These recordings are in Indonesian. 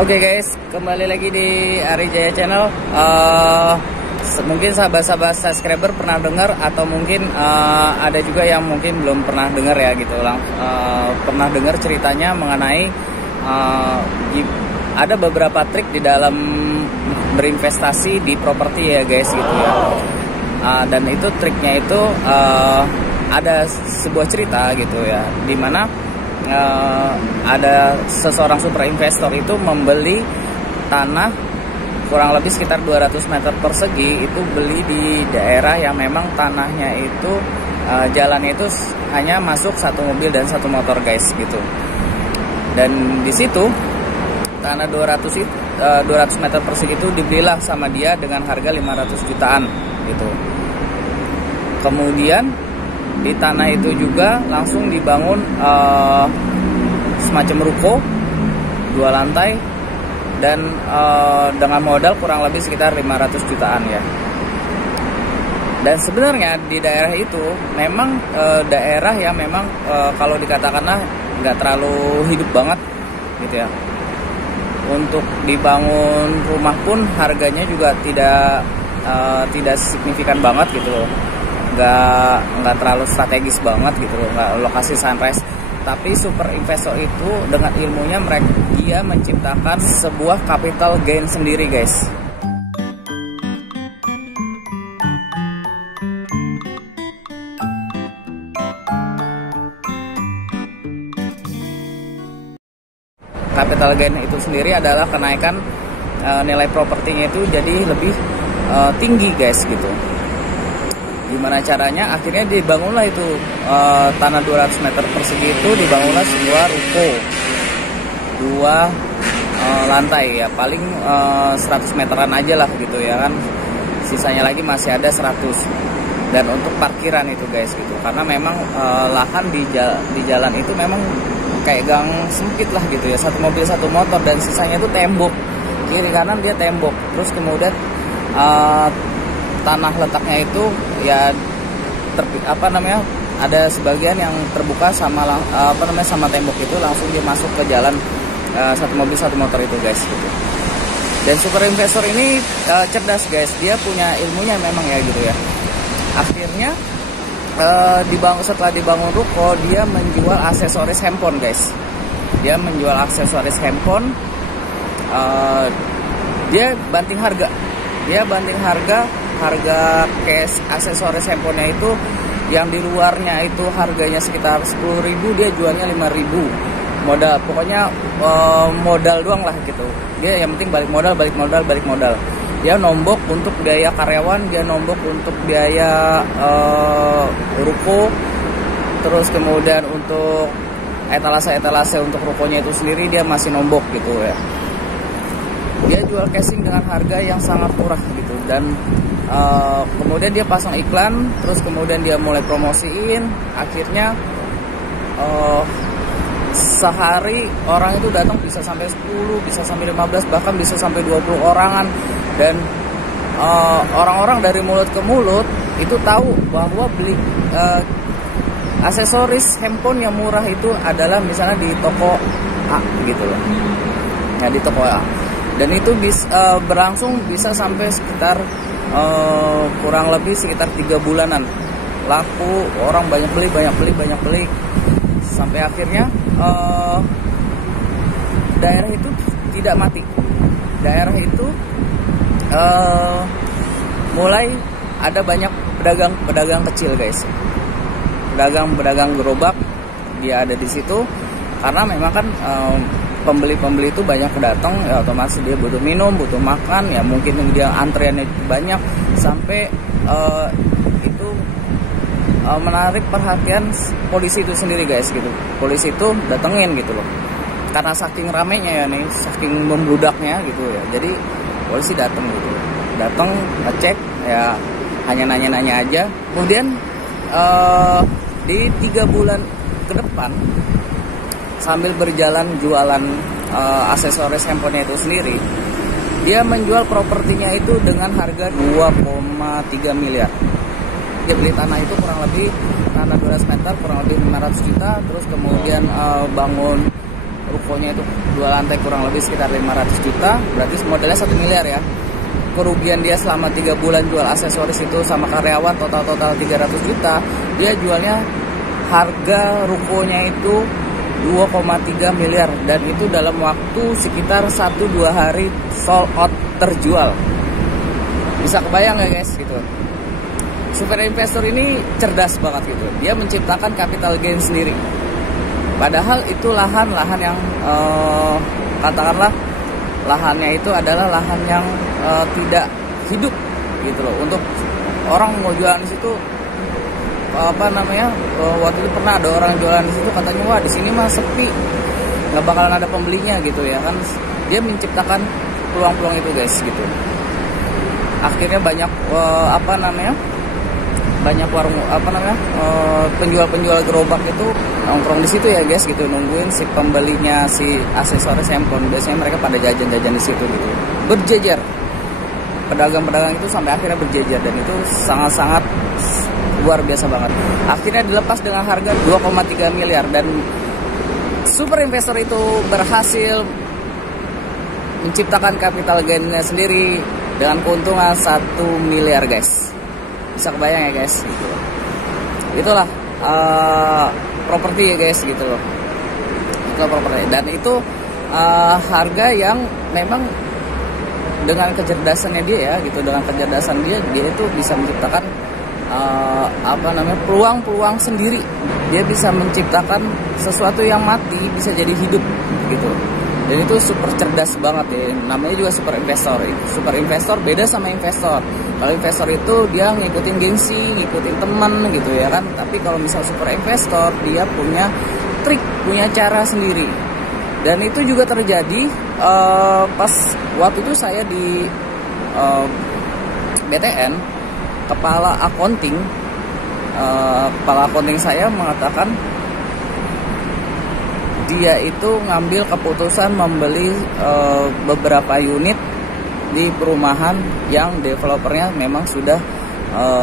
Oke guys, kembali lagi di Ari Jaya Channel. Mungkin sahabat-sahabat subscriber pernah dengar atau mungkin ada juga yang mungkin belum pernah dengar ya gitu. Pernah dengar ceritanya mengenai ada beberapa trik di dalam berinvestasi di properti ya guys gitu ya. Dan itu triknya itu ada sebuah cerita gitu ya, dimana ada seseorang super investor itu membeli tanah kurang lebih sekitar 200 meter persegi, itu beli di daerah yang memang tanahnya itu jalannya itu hanya masuk satu mobil dan satu motor guys gitu. Dan di situ tanah 200 meter persegi itu dibelilah sama dia dengan harga 500 jutaan gitu. Kemudian di tanah itu juga langsung dibangun semacam ruko 2 lantai dan dengan modal kurang lebih sekitar 500 jutaan ya. Dan sebenarnya di daerah itu memang daerah yang memang kalau dikatakanlah nggak terlalu hidup banget gitu ya. Untuk dibangun rumah pun harganya juga tidak signifikan banget gitu loh. Nggak terlalu strategis banget gitu loh, nggak lokasi sunrise. Tapi super investor itu dengan ilmunya dia menciptakan sebuah capital gain sendiri guys. Capital gain itu sendiri adalah kenaikan nilai propertinya itu jadi lebih tinggi guys gitu. Gimana caranya? Akhirnya dibangunlah itu tanah 200 meter persegi itu dibangunlah sebuah ruko 2 lantai ya, paling 100 meteran aja lah gitu ya kan, sisanya lagi masih ada 100. Dan untuk parkiran itu guys gitu, karena memang lahan di jalan itu memang kayak gang sempit lah gitu ya, satu mobil satu motor, dan sisanya itu tembok, kiri kanan dia tembok. Terus kemudian tanah letaknya itu ya ada sebagian yang terbuka sama sama tembok itu, langsung dia masuk ke jalan satu mobil satu motor itu guys gitu. Dan super investor ini cerdas guys, dia punya ilmunya memang ya gitu ya. Akhirnya setelah dibangun ruko, dia menjual aksesoris handphone guys. Dia menjual aksesoris handphone, dia banting harga cash aksesoris handphonenya itu yang di luarnya itu harganya sekitar 10.000, dia jualnya 5.000 modal. Pokoknya modal doang lah gitu. Dia yang penting balik modal. Dia nombok untuk biaya karyawan, dia nombok untuk biaya ruko, terus kemudian untuk etalase untuk rukonya itu sendiri dia masih nombok gitu ya. Dia jual casing dengan harga yang sangat murah gitu, dan kemudian dia pasang iklan, terus kemudian dia mulai promosiin. Akhirnya sehari orang itu datang bisa sampai 10, bisa sampai 15, bahkan bisa sampai 20 orangan. Dan orang-orang dari mulut ke mulut itu tahu bahwa beli aksesoris handphone yang murah itu adalah misalnya di toko A gitu loh ya, di toko A. Dan itu berlangsung bisa sampai sekitar kurang lebih sekitar 3 bulanan laku, orang banyak beli, sampai akhirnya daerah itu tidak mati. Daerah itu mulai ada banyak pedagang kecil guys, pedagang gerobak, dia ada di situ karena memang kan pembeli itu banyak datang ya, otomatis dia butuh minum, butuh makan ya, mungkin dia antriannya banyak sampai itu menarik perhatian polisi itu sendiri guys gitu. Polisi itu datengin gitu loh, karena saking ramenya ya nih, saking membludaknya gitu ya. Jadi polisi datang ngecek ya, hanya nanya-nanya aja. Kemudian di 3 bulan ke depan, sambil berjalan jualan aksesoris handphonenya itu sendiri, dia menjual propertinya itu dengan harga 2,3 miliar. Dia beli tanah itu kurang lebih tanah 200 meter kurang lebih 500 juta, terus kemudian bangun rukonya itu 2 lantai kurang lebih sekitar 500 juta, berarti modalnya 1 miliar ya. Kerugian dia selama 3 bulan jual aksesoris itu sama karyawan total 300 juta, dia jualnya harga rukonya itu 2,3 miliar, dan itu dalam waktu sekitar 1-2 hari sold out, terjual. Bisa kebayang ya guys gitu. Super investor ini cerdas banget gitu. Dia menciptakan capital gain sendiri. Padahal itu lahan yang katakanlah lahannya itu adalah lahan yang tidak hidup gitu loh. Untuk orang mau jualan di situ waktu itu pernah ada orang jualan di situ, katanya wah di sini mah sepi, nggak bakalan ada pembelinya gitu ya kan. Dia menciptakan peluang-peluang itu guys gitu. Akhirnya banyak banyak warung penjual-penjual gerobak itu nongkrong di situ ya guys gitu, nungguin si pembelinya si aksesoris handphone. Biasanya mereka pada jajan-jajan di situ gitu, berjejer. Pedagang-pedagang itu sampai akhirnya berjejer, dan itu sangat-sangat luar biasa banget. Akhirnya dilepas dengan harga 2,3 miliar, dan super investor itu berhasil menciptakan capital gain-nya sendiri dengan keuntungan 1 miliar guys. Bisa kebayang ya guys gitu. Itulah properti ya guys gitu loh. Itu properti, dan itu harga yang memang dengan kecerdasannya dia ya gitu, dengan kecerdasan dia itu bisa menciptakan peluang-peluang sendiri. Dia bisa menciptakan sesuatu yang mati bisa jadi hidup gitu. Dan itu super cerdas banget ya. Namanya juga super investor. Super investor beda sama investor. Kalau investor itu dia ngikutin gengsi, ngikutin teman gitu ya kan. Tapi kalau misal super investor, dia punya trik, punya cara sendiri. Dan itu juga terjadi pas waktu itu saya di BTN, kepala accounting saya mengatakan dia itu ngambil keputusan membeli beberapa unit di perumahan yang developernya memang sudah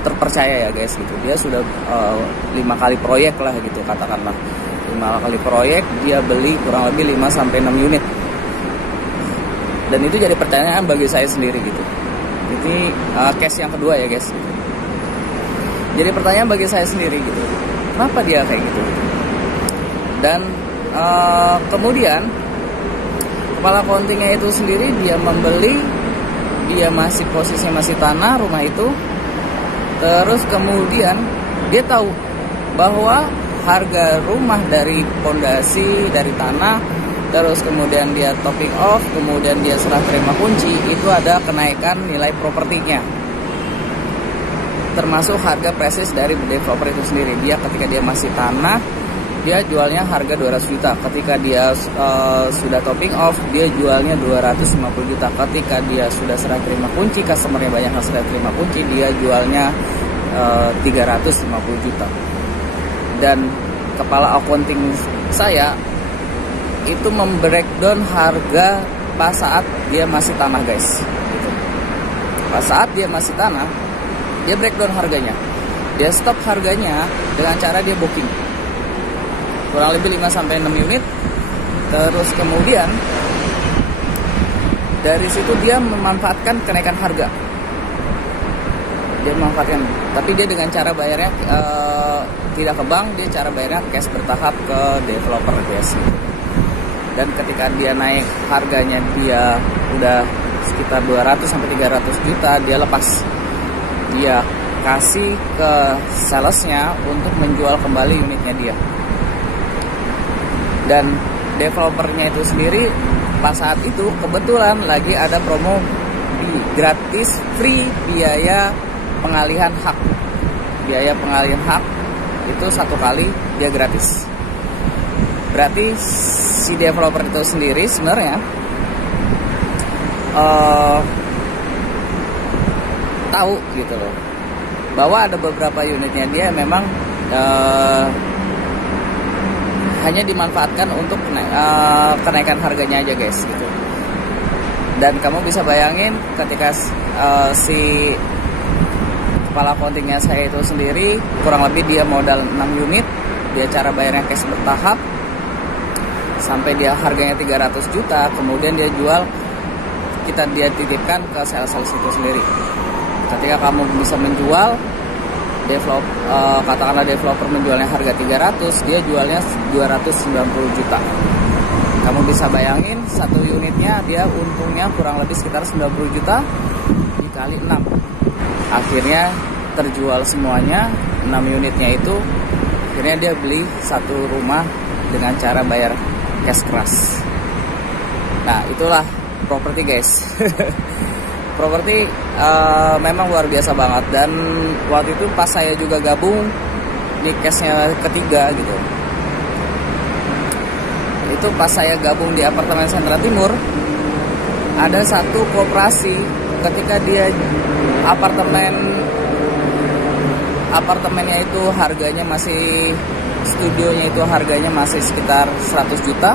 terpercaya ya guys gitu. Dia sudah 5 kali proyek lah gitu katakanlah. 5 kali proyek dia beli kurang lebih 5-6 unit. Dan itu jadi pertanyaan bagi saya sendiri gitu. Ini case yang kedua ya guys gitu. Jadi pertanyaan bagi saya sendiri gitu, kenapa dia kayak gitu? Dan kemudian kepala accountingnya itu sendiri dia membeli, dia masih posisinya masih tanah rumah itu. Terus kemudian dia tahu bahwa harga rumah dari pondasi, dari tanah, terus kemudian dia topping off, kemudian dia serah terima kunci, itu ada kenaikan nilai propertinya, termasuk harga presis dari developer itu sendiri. Dia ketika dia masih tanah, dia jualnya harga 200 juta. Ketika dia sudah topping off, dia jualnya 250 juta. Ketika dia sudah serah terima kunci, customernya banyak yang serah terima kunci, dia jualnya 350 juta. Dan kepala accounting saya itu membreakdown harga pas saat dia masih tanah guys gitu. Pas saat dia masih tanah, dia breakdown harganya, dia stop harganya dengan cara dia booking kurang lebih 5-6 unit. Terus kemudian dari situ dia memanfaatkan kenaikan harga. Dia memanfaatkan, tapi dia dengan cara bayarnya tidak ke bank, dia cara bayarnya cash bertahap ke developer guys. Dan ketika dia naik harganya, dia udah sekitar 200-300 juta, dia lepas, dia kasih ke salesnya untuk menjual kembali unitnya dia. Dan developernya itu sendiri pas saat itu kebetulan lagi ada promo gratis free biaya pengalihan hak. Biaya pengalihan hak itu 1 kali dia gratis. Berarti si developer itu sendiri sebenarnya tahu gitu loh bahwa ada beberapa unitnya dia memang hanya dimanfaatkan untuk kenaikan harganya aja guys gitu. Dan kamu bisa bayangin ketika si kepala accountingnya saya itu sendiri kurang lebih dia modal 6 unit, dia cara bayarnya cash bertahap. sampai dia harganya 300 juta, kemudian dia jual, dia titipkan ke sales-sales itu sendiri. Ketika kamu bisa menjual, katakanlah developer menjualnya harga 300, dia jualnya 290 juta. Kamu bisa bayangin satu unitnya dia untungnya kurang lebih sekitar 90 juta dikali 6. Akhirnya terjual semuanya 6 unitnya itu. Akhirnya dia beli satu rumah dengan cara bayar cash keras. Nah, itulah properti, guys. Properti memang luar biasa banget. Dan waktu itu pas saya juga gabung di case-nya ketiga gitu, itu pas saya gabung di apartemen Sentra Timur, ada satu koperasi. Ketika dia apartemennya itu harganya masih, studionya itu harganya masih sekitar 100 juta,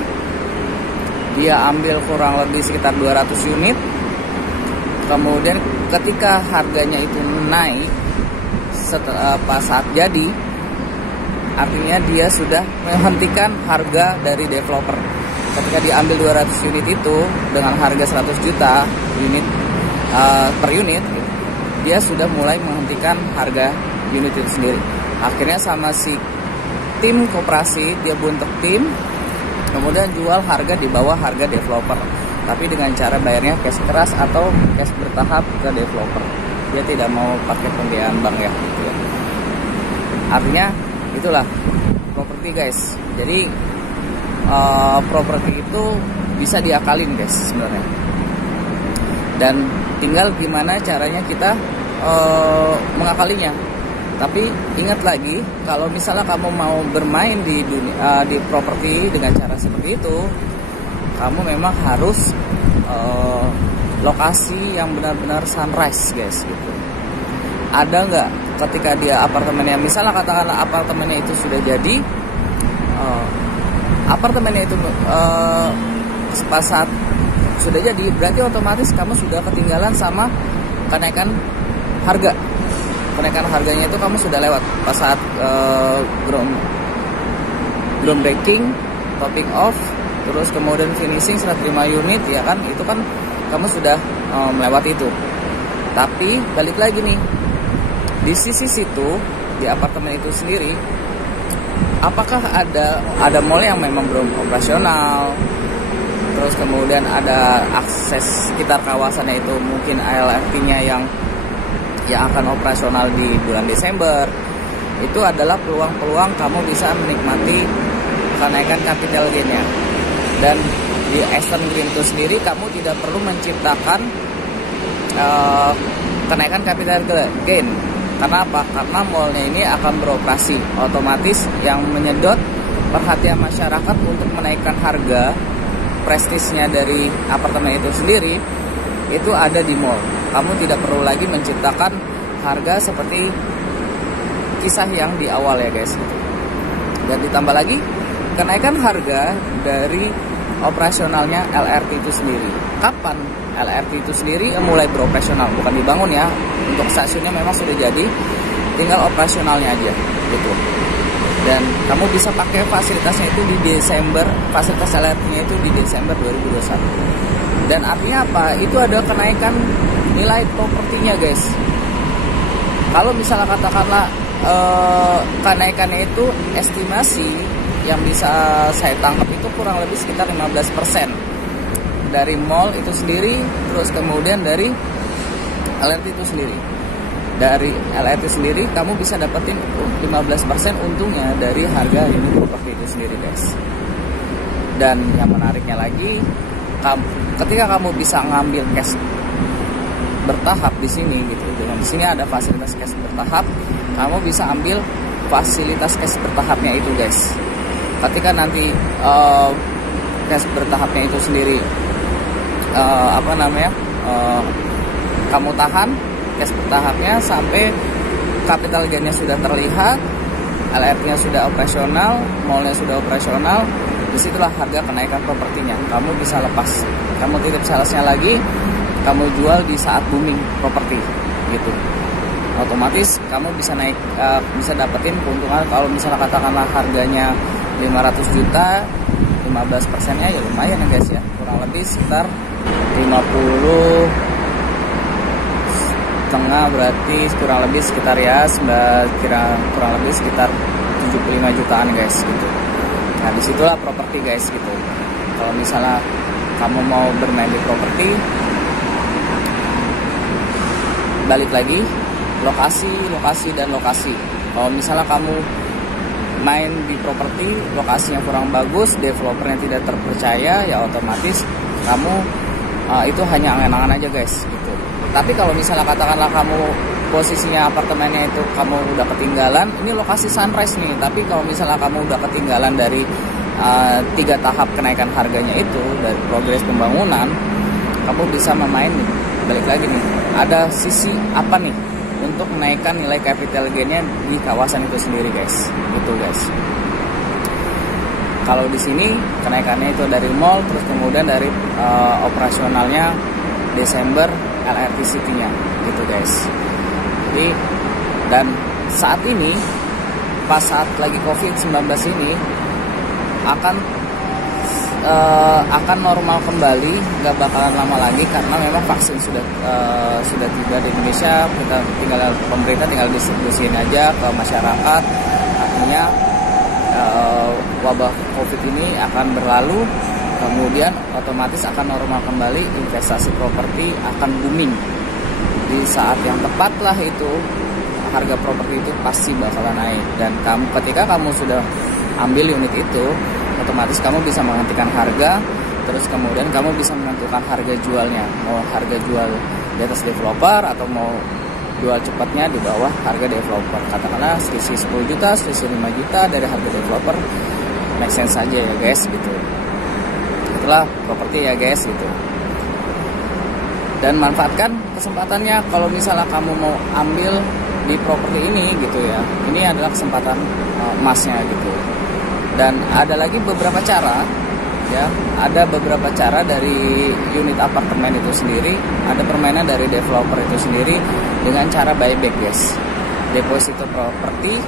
dia ambil kurang lebih sekitar 200 unit. Kemudian ketika harganya itu naik pas saat jadi, artinya dia sudah menghentikan harga dari developer. Ketika diambil 200 unit itu dengan harga 100 juta unit per unit, dia sudah mulai menghentikan harga unit itu sendiri. Akhirnya sama si tim koperasi, dia bentuk tim, kemudian jual harga di bawah harga developer, tapi dengan cara bayarnya cash keras atau cash bertahap ke developer. Dia tidak mau pakai pembiayaan bank ya, gitu ya. Artinya itulah properti, guys. Jadi properti itu bisa diakalin, guys, sebenarnya. Dan tinggal gimana caranya kita mengakalinya. Tapi ingat lagi, kalau misalnya kamu mau bermain di dunia di properti dengan cara seperti itu, kamu memang harus lokasi yang benar-benar sunrise, guys, gitu. Ada nggak ketika dia apartemennya, misalnya katakanlah apartemennya itu sudah jadi, apartemennya itu pas saat sudah jadi, berarti otomatis kamu sudah ketinggalan sama kenaikan harga. Kenaikan harganya itu kamu sudah lewat pas saat groundbreaking, topping off, terus kemudian finishing 105 unit, ya kan, itu kan kamu sudah melewati itu. Tapi balik lagi nih, di sisi situ, di apartemen itu sendiri, apakah ada mall yang memang belum operasional, terus kemudian ada akses sekitar kawasannya itu mungkin LRT-nya yang akan operasional di bulan Desember. Itu adalah peluang-peluang kamu bisa menikmati kenaikan capital gain-nya. Dan di Eastern Green itu sendiri kamu tidak perlu menciptakan kenaikan capital gain. Karena apa? Karena mallnya ini akan beroperasi. Otomatis yang menyedot perhatian masyarakat untuk menaikkan harga prestisnya dari apartemen itu sendiri, itu ada di mall. Kamu tidak perlu lagi menciptakan harga seperti kisah yang di awal ya, guys. Dan ditambah lagi kenaikan harga dari operasionalnya LRT itu sendiri. Kapan LRT itu sendiri mulai beroperasional? Bukan dibangun ya. Untuk stasiunnya memang sudah jadi, tinggal operasionalnya aja gitu. Dan kamu bisa pakai fasilitasnya itu di Desember, fasilitas LRT-nya itu di Desember 2021. Dan artinya apa? Itu ada kenaikan nilai propertinya, guys. Kalau misalnya katakanlah kenaikannya itu estimasi yang bisa saya tangkap itu kurang lebih sekitar 15% dari mall itu sendiri, terus kemudian dari LRT itu sendiri. Dari LRT sendiri kamu bisa dapetin 15% untungnya dari harga unit properti itu sendiri, guys. Dan yang menariknya lagi, ketika kamu bisa ngambil cash bertahap di sini gitu, dengan di sini ada fasilitas cash bertahap, kamu bisa ambil fasilitas cash bertahapnya itu, guys. Ketika nanti cash bertahapnya itu sendiri kamu tahan cash bertahapnya sampai capital gain-nya sudah terlihat, LRT-nya sudah operasional, mall-nya sudah operasional, disitulah harga kenaikan propertinya. Kamu bisa lepas, kamu titip salesnya lagi, kamu jual di saat booming properti gitu. Otomatis kamu bisa naik, bisa dapetin keuntungan. Kalau misalnya katakanlah harganya 500 juta, 5 15%-nya ya lumayan ya guys ya, kurang lebih sekitar 50 setengah, berarti kurang lebih sekitar ya kurang lebih sekitar 75 jutaan guys gitu. Nah disitulah properti guys gitu. Kalau misalnya kamu mau bermain di properti, balik lagi lokasi dan lokasi. Kalau misalnya kamu main di properti, lokasinya kurang bagus, developernya tidak terpercaya, ya otomatis kamu itu hanya angan-angan aja guys gitu. Tapi kalau misalnya katakanlah kamu posisinya apartemennya itu kamu udah ketinggalan, ini lokasi Sunrise nih, tapi kalau misalnya kamu udah ketinggalan dari 3 tahap kenaikan harganya itu, dari progres pembangunan, kamu bisa memain nih. Balik lagi nih, ada sisi apa nih untuk menaikkan nilai capital gain-nya di kawasan itu sendiri guys, gitu guys. Kalau di sini kenaikannya itu dari mall, terus kemudian dari operasionalnya Desember LRT City-nya, gitu guys. Jadi, dan saat ini pas saat lagi COVID-19 ini akan normal kembali, nggak bakalan lama lagi karena memang vaksin sudah tiba di Indonesia. Pemerintah tinggal distribusiin aja ke masyarakat. Artinya wabah COVID ini akan berlalu, kemudian otomatis akan normal kembali, investasi properti akan booming. Di saat yang tepat lah itu harga properti itu pasti bakalan naik, dan ketika kamu sudah ambil unit itu, otomatis kamu bisa menghentikan harga, terus kemudian kamu bisa menentukan harga jualnya, mau harga jual di atas developer atau mau jual cepatnya di bawah harga developer. Katakanlah selisih 10 juta, selisih 5 juta dari harga developer, make sense saja ya guys gitu. Itulah properti ya guys gitu. Dan manfaatkan kesempatannya. Kalau misalnya kamu mau ambil di properti ini gitu ya, ini adalah kesempatan emasnya gitu. Dan ada lagi beberapa cara ya, ada beberapa cara dari unit apartemen itu sendiri, ada permainan dari developer itu sendiri dengan cara buyback guys, deposito properti,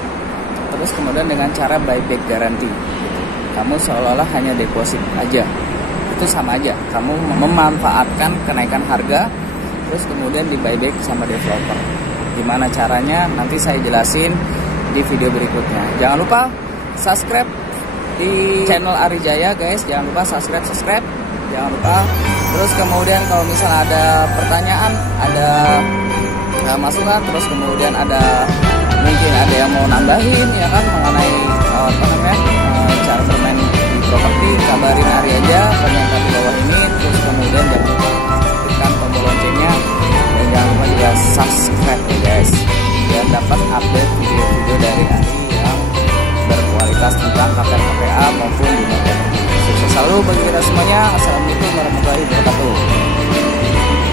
terus kemudian dengan cara buyback garanti gitu. Kamu seolah-olah hanya deposit aja, itu sama aja, kamu memanfaatkan kenaikan harga, terus kemudian di buyback sama developer. Gimana caranya nanti saya jelasin di video berikutnya. Jangan lupa subscribe di channel Arijaya guys, jangan lupa subscribe, jangan lupa. Terus kemudian kalau misalnya ada pertanyaan, ada masukan, terus kemudian mungkin ada yang mau nambahin ya kan mengenai cara bermain di properti, kabarin Ari aja, komentar di bawah ini. Terus kemudian jangan lupa aktifkan tombol loncengnya, dan jangan lupa juga subscribe ya guys, biar dapat update video-video dari Ari yang berkualitas tentang KPR KPA maupun di market. Sukses selalu bagi kita semuanya. Assalamualaikum warahmatullahi wabarakatuh.